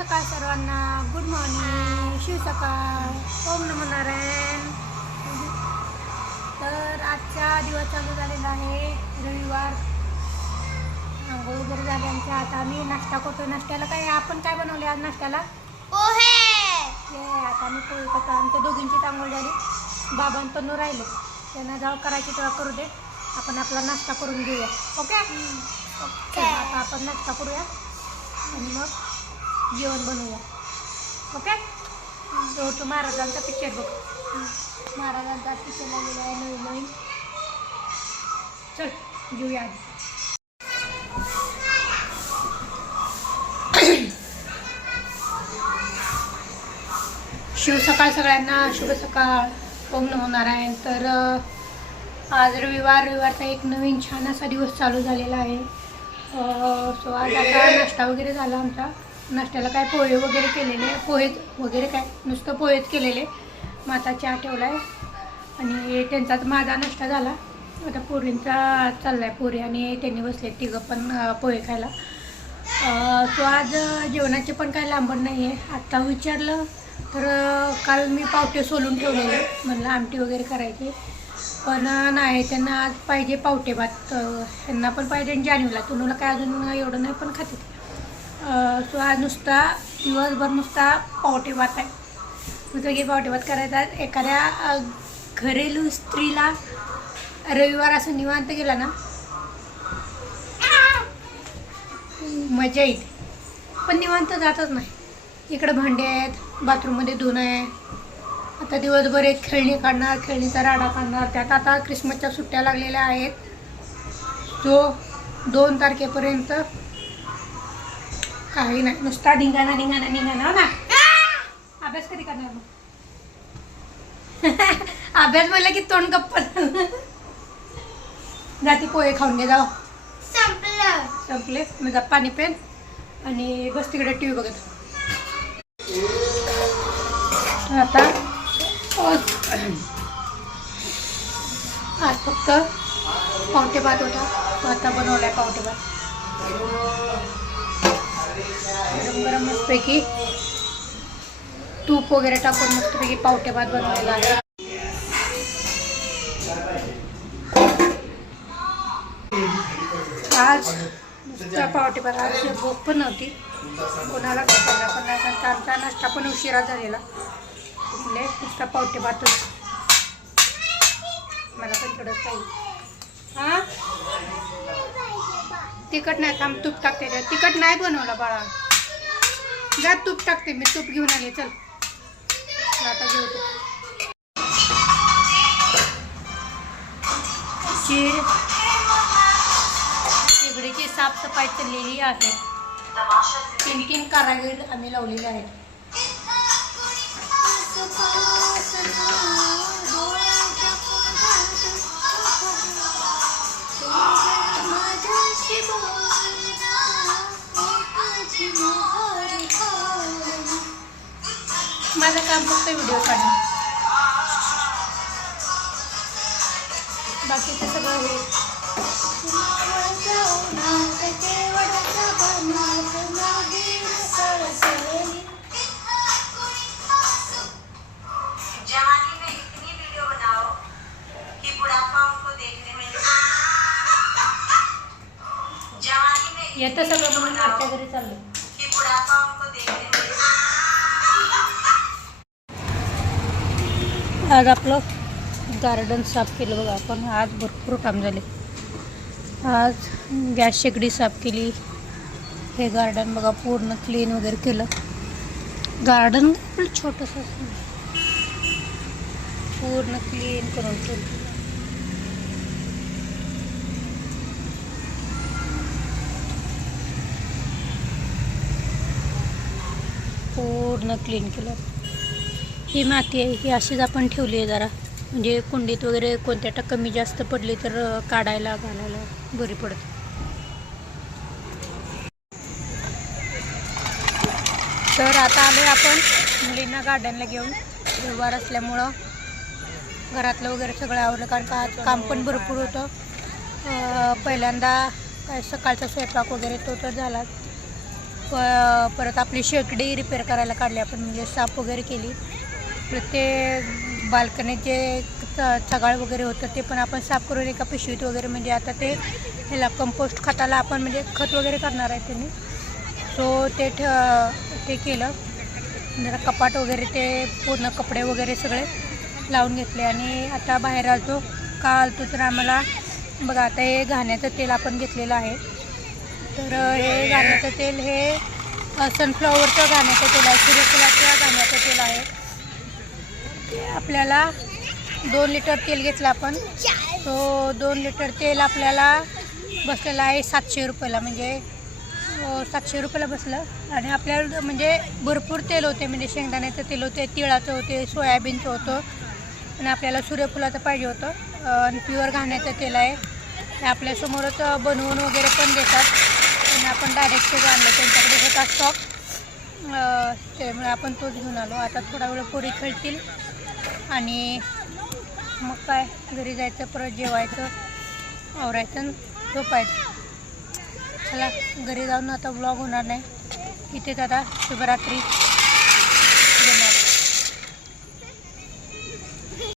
सकाळ सर्वांना good morning Shiv सकाळ ओम नमो नारायण. तर आजचा दिवस चालू झालेला आहे रविवार. आंघोळ वगैरे झाले आमच्या. आता आम्ही नाश्ता करतो नाश्त्याला काय आपण काय बनवले आज नाश्त्याला? पोहे. आता आम्ही पोळी करतो आमच्या दोघींची आंघोळ झाली. बाबांपण राहिले. त्यांना जेव्हा करायची तेव्हा करू दे. आपण आपला नाश्ता करून घेऊया. ओके. आता आपण नाश्ता करूया. आणि मग? जेवण बनवूया. ओके? तो तू महाराजांचा पिक्चर बघ. महाराजांचा पिक्चर लागलेला आहे नवीन नवीन. चल घेऊया आधी. शिव सकाळ सगळ्यांना. शुभ सकाळ. ओम नमो नारायण. तर आज रविवार. रविवारचा एक नवीन छान असा दिवस चालू झालेला आहे. सो आज आता नाश्ता वगैरे झाला आमचा. नाश्त्याला काय पोहे वगैरे केलेले पोहे वगैरे काय नुसतं पोहेच केलेले. माता चहा ठेवला आहे आणि त्यांचाच माझा नाश्ता झाला. आता पोरींचा चालला आहे पोरी आणि त्यांनी बसले तिघं पण पोहे खायला. तो आज जेवणाचे पण काय लांबण नाही आहे आत्ता विचारलं तर काल मी पावटे सोलून ठेवलेले म्हणलं आमटी वगैरे करायची. पण नाही त्यांना आज पाहिजे पावटे भात. अ, ह्यांना पण पाहिजे आणि जानूला तुनूला काय अजून एवढं नाही पण खाते सो आज नुसता दिवसभर नुसता पावटे भात आहे. नुसतं की पावटे भात करायचा एखाद्या घरेलू स्त्रीला रविवार असं निवांत गेला ना मजा येते. पण निवांत जातच नाही. इकडं भांडे आहेत बाथरूममध्ये धुणं आहे. आता दिवसभर एक खेळणी काढणार खेळणीचा राडा काढणार. त्यात आता क्रिसमसच्या सुट्ट्या लागलेल्या आहेत. जो दोन तारखेपर्यंत काही नाही. नुसता धिंगाणा धिंगाणा धिंगाणा हो ना? अभ्यास कधी करणार मग? अभ्यास म्हणलं की तोंड गप्प जाती पोहे खाऊन घे जाऊ संपलं. संपले. मग पाणी पेन आणि बस तिकडे टी व्ही बघत. आता आज फक्त पावटे भात होता. आता बनवलाय पावटे भात गरम गरम मस्तपैकी तूप वगैरे टाकून मस्तपैकी पावटे भात बनवलेला आहे आज नुसता पावटे भात आज भूक पण नव्हती. कोणाला खायला पण नाही कारण आमचा नाश्ता पण उशिरा झालेला. म्हणजे नुसता पावटे भातच. मला पण थोडं काही. हां? तिखट नाही थांब तूप टाकते त्याच्यात. तिखट नाही बनवलं बाळा. जा तूप टाकते. मी तूप घेऊन आले. चल. आता घेऊ ची शेगडीची साफसफाई चाललेली आहे. किन किन कारागीर आम्ही लावलेले आहेत. माझं काम फक्त व्हिडिओ काढणं. बाकीचं सगळं हे जवानी में इतनी वीडियो बनाओ कि बुढ़ापा उनको देखने में जवानी में इतनी येतं सगळं म्हणून आजच्या घरी चाललं आज आपलं गार्डन साफ केलं बघा. आपण आज भरपूर काम झाले. आज गॅस शेगडी साफ केली. हे गार्डन बघा पूर्ण क्लीन वगैरे केलं. गार्डन आपलं छोटंसं पूर्ण क्लीन करून ठेवलं. पूर्ण क्लीन केलं. ही माती आहे ही अशीच आपण ठेवली आहे जरा. म्हणजे कुंडीत वगैरे कोणत्या टा कमी जास्त पडली तर काढायला घालायला बरी पडते. तर आता आलो आपण मुलींना गार्डनला घेऊन. रविवार असल्यामुळं घरातलं वगैरे सगळं आवडलं कारण का आज काम पण भरपूर होतं. पहिल्यांदा काय सकाळचा स्वयंपाक वगैरे तो तर झाला प परत आपली शेगडी रिपेअर करायला काढली आपण म्हणजे साफ वगैरे केली. प्रत्येक ते बाल्कनीत जे चगाळ वगैरे होतं ते पण आपण साफ करून एका पिशवीत वगैरे म्हणजे आता ते ह्याला कंपोस्ट खताला आपण म्हणजे खत वगैरे करणार आहे त्यांनी. सो ते ठ ते केलं. जरा कपाट वगैरे ते पूर्ण कपडे वगैरे सगळे लावून घेतले. आणि आता बाहेर आलतो. का आलतो तर आम्हाला बघा आता हे घाण्याचं तेल आपण घेतलेलं आहे. तर हे घाण्याचं तेल हे सनफ्लॉवरचं घाण्याचं तेल आहे. सूर्यफुलाचं घाण्याचं तेल आहे. आपल्याला दोन लिटर तेल घेतलं आपण. तो दोन लिटर तेल आपल्याला बसलेला आहे सातशे रुपयाला. म्हणजे सातशे रुपयाला बसलं. आणि आपल्याला म्हणजे भरपूर तेल होते. म्हणजे शेंगदाण्याचं तेल होते तिळाचं होते सोयाबीनचं होतं. आणि आपल्याला सूर्यफुलाचं पाहिजे होतं. आणि प्युअर घाण्याचं तेल आहे. ते आपल्यासमोरच बनवून वगैरे पण देतात. आणि आपण डायरेक्ट ते आणलं. त्यांच्याकडे होता स्टॉक त्यामुळे आपण तोच घेऊन आलो. आता थोडा वेळ पोरी खेळतील. आणि मग काय घरी जायचं परत जेवायचं आवरायचं आणि झोपायचं. चला घरी जाऊन आता ब्लॉग होणार नाही. इथेच आता शुभरात्री.